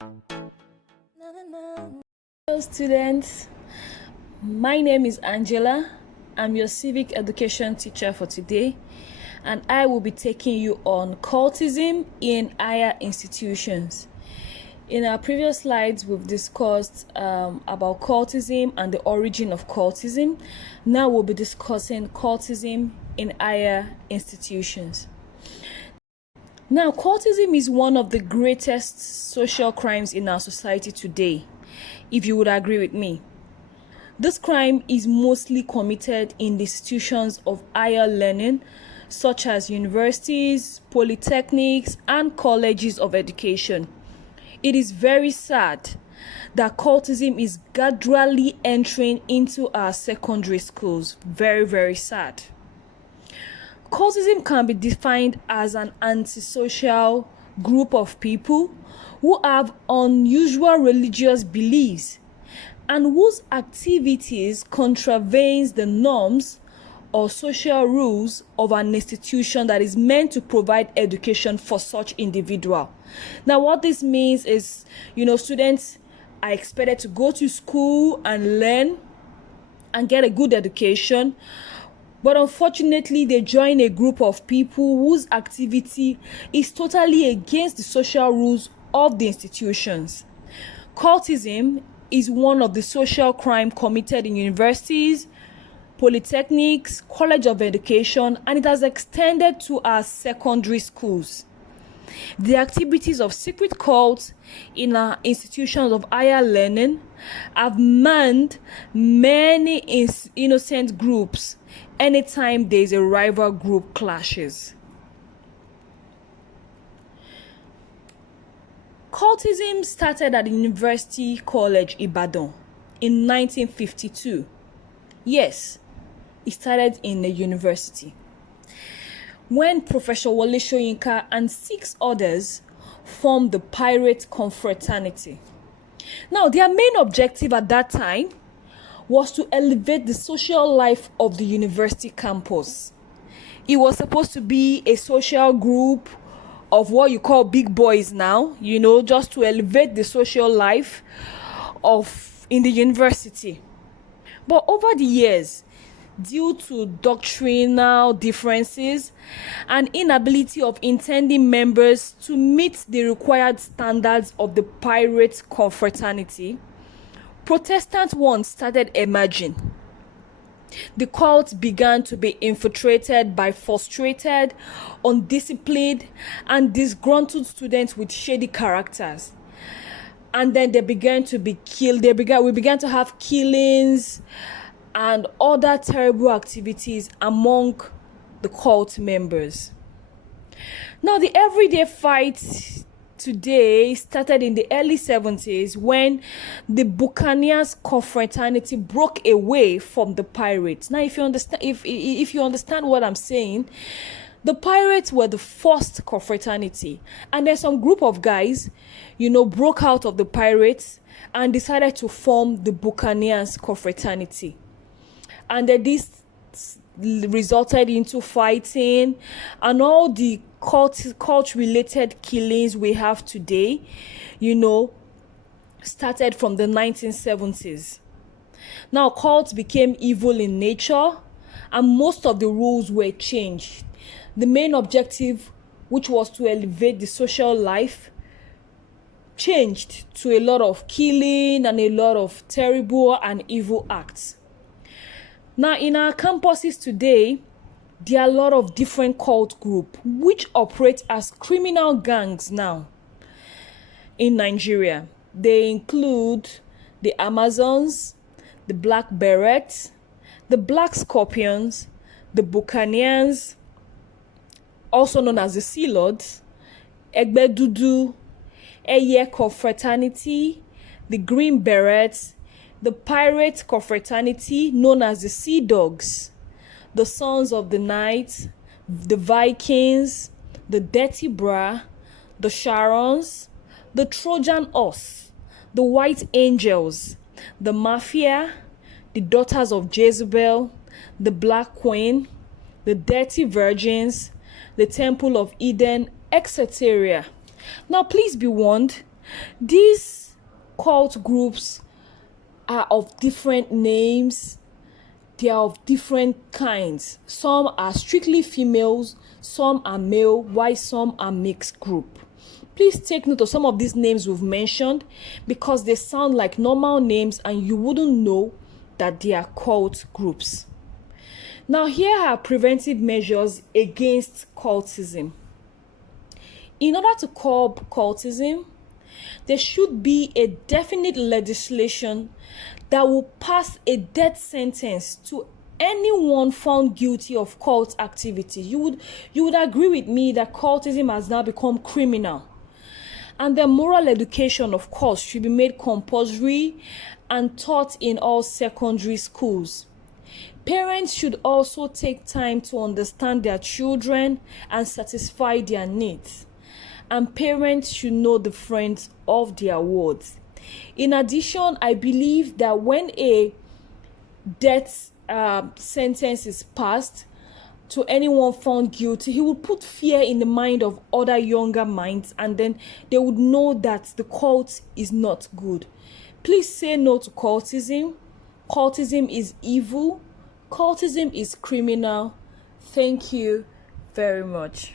Hello students, my name is Angela. I'm your civic education teacher for today, and I will be taking you on cultism in higher institutions. In our previous slides, we've discussed about cultism and the origin of cultism. Now we'll be discussing cultism in higher institutions. Now, cultism is one of the greatest social crimes in our society today, if you would agree with me. This crime is mostly committed in the institutions of higher learning, such as universities, polytechnics, and colleges of education. It is very sad that cultism is gradually entering into our secondary schools. Very, very sad. Cultism can be defined as an antisocial group of people who have unusual religious beliefs and whose activities contravenes the norms or social rules of an institution that is meant to provide education for such individual. Now, what this means is, students are expected to go to school and learn and get a good education. But unfortunately, they join a group of people whose activity is totally against the social rules of the institutions. Cultism is one of the social crimes committed in universities, polytechnics, college of education, and it has extended to our secondary schools. The activities of secret cults in our institutions of higher learning have manned many innocent groups anytime there is a rival group clashes. Cultism started at the University College Ibadan in 1952. Yes, it started in a university, when Professor Wole Soyinka and 6 others formed the Pirate Confraternity. Now, their main objective at that time was to elevate the social life of the university campus. It was supposed to be a social group of what you call big boys now, just to elevate the social life in the university. But over the years, due to doctrinal differences and inability of intending members to meet the required standards of the pirate confraternity, Protestant ones started emerging. The cult began to be infiltrated by frustrated, undisciplined, and disgruntled students with shady characters. And then they began to be killed. We began to have killings and other terrible activities among the cult members. Now, the everyday fight today started in the early 70s when the Buccaneers confraternity broke away from the pirates. Now, if you understand what I'm saying, the pirates were the first confraternity, and there's some group of guys, broke out of the pirates and decided to form the Buccaneers confraternity. And then this resulted into fighting and all the cult-related killings we have today, started from the 1970s. Now, cults became evil in nature and most of the rules were changed. The main objective, which was to elevate the social life, changed to a lot of killing and a lot of terrible and evil acts. Now, in our campuses today, there are a lot of different cult groups which operate as criminal gangs now in Nigeria. They include the Amazons, the Black Berets, the Black Scorpions, the Buccaneers, also known as the Sea Lords, Egbedudu, Eye Confraternity, the Green Berets, the Pirate Confraternity known as the Sea Dogs, the Sons of the Night, the Vikings, the Dirty Bra, the Sharons, the Trojan Horse, the White Angels, the Mafia, the Daughters of Jezebel, the Black Queen, the Dirty Virgins, the Temple of Eden, etc. Now, please be warned These cult groups are of different names. They are of different kinds. Some are strictly females, some are male, while some are mixed group. Please take note of some of these names we've mentioned because they sound like normal names and you wouldn't know that they are cult groups. Now, here are preventive measures against cultism. In order to curb cultism, there should be a definite legislation that will pass a death sentence to anyone found guilty of cult activity. You would agree with me that cultism has now become criminal. And the moral education, of course, should be made compulsory and taught in all secondary schools. Parents should also take time to understand their children and satisfy their needs. And parents should know the friends of their wards. In addition, I believe that when a death sentence is passed to anyone found guilty, he would put fear in the mind of other younger minds, and then they would know that the cult is not good. Please say no to cultism. Cultism is evil. Cultism is criminal. Thank you very much.